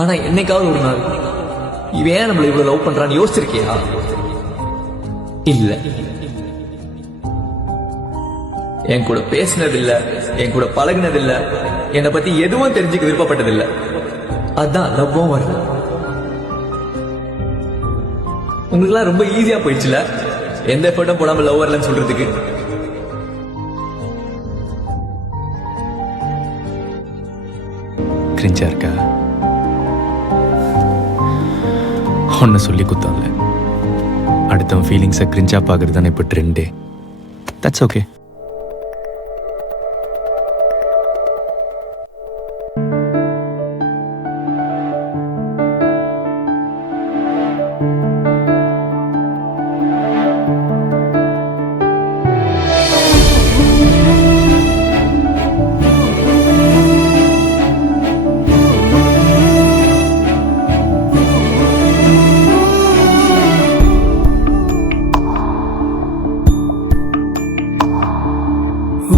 ஆனா என்னைக்காவது ஒரு நாள் இவன் ஏன் நம்மள இவ்வளவு லவ் பண்றான்னு யோசிச்சிருக்கியா? இல்ல. என் கூட பேசினதில்ல, என் கூட பழகினதில்ல, என்னை பத்தி எதுவும் தெரிஞ்சுக்க விருப்பப்பட்டதில்ல. அதான் லவ்வும் வரல. உங்களுக்குலாம் ரொம்ப ஈஸியா போயிடுச்சுல எந்த எஃபர்ட்டும் போடாம லவ் வரலன்னு சொல்றதுக்கு. கிரிஞ்சா இருக்கா? ஒன்ன சொல்லி குத்தான்ல, அடுத்தவன் ஃபீலிங்ஸை கிரிஞ்சா பார்க்கறது தானே இப்போ ட்ரெண்டே. That's okay.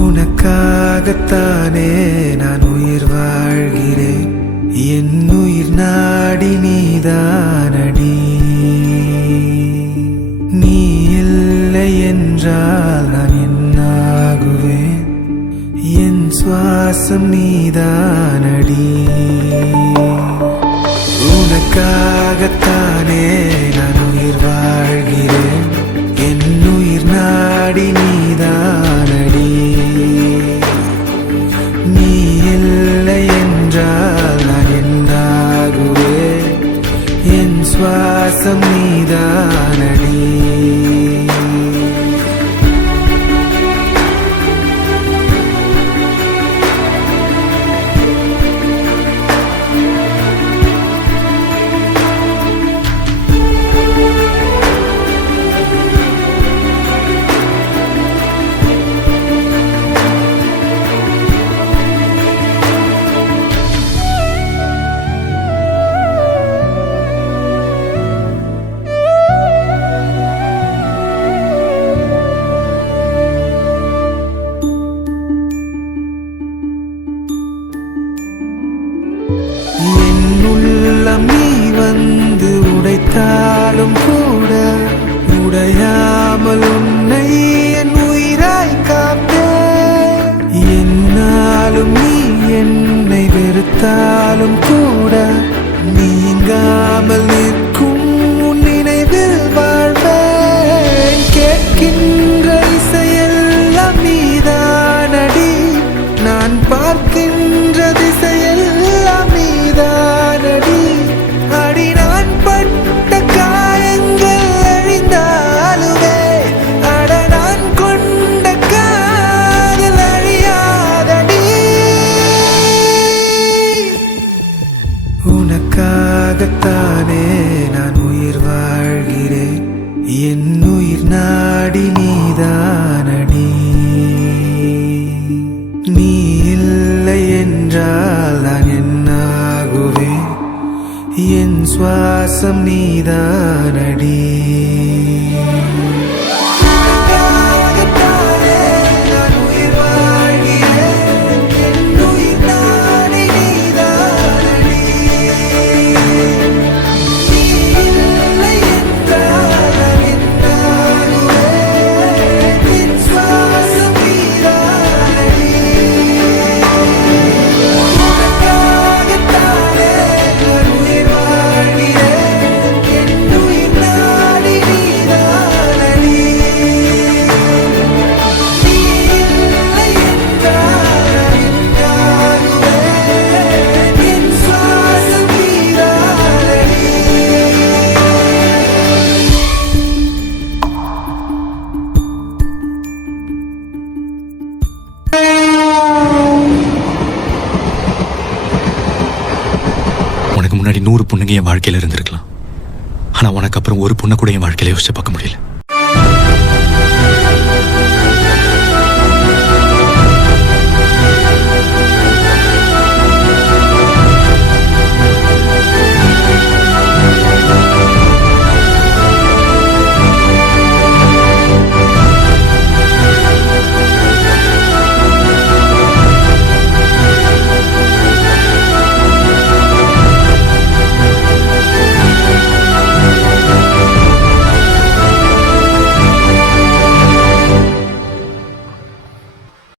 உனக்காகத்தானே நான் உயிர் வாழ்கிறேன், என் உயிர் நாடி நீதானடி. நீ இல்லை என்றால் நான் என்னாகுவேன், என் சுவாசம் நீதானடி. உனக்காகத்தானே நான் உயிர் வாழ்கிறேன், என் உயிர் நாடி நீதானடி. நீ இல்லை என்றால் நான் என்னாகுவேன், என் சுவாசம் நீதானடி. என்னுள்ளம் நீ வந்து உடைத்தாலும் கூட உடையாமல் உன்னை என் உயிராய் காப்பேன். என்னாலும் நீ என்னை வெறுத்தாலும் கூட நீங்காமல் நிற்கும் உன் நினைவில் வாழ்வேன். கேட்கின்ற இசையெல்லாம் நீதானடி, நான் பார்க்கின்ற திசையெல்லாம் நீதானடி. அடி நான் பட்ட காயங்கள் அழிந்தாலுமே, அட நான் கொண்ட காதல் அழியாதடி. உனக்காகத்தானே நான் உயிர் வாழ்கிறேன், என் உயிர் நாடி நீதானடி. நீ இல்லை என்றால் நான் என்னாகுவேன், என் சுவாசம் நீதானடி. உனக்கு முன்னாடி 100 பொண்ணுங்க என் வாழ்க்கையில இருந்திருக்கலாம், ஆனா உனக்கு அப்புறம் ஒரு பொண்ணை கூட என் வாழ்க்கையில யோசிச்சு பார்க்க முடியல.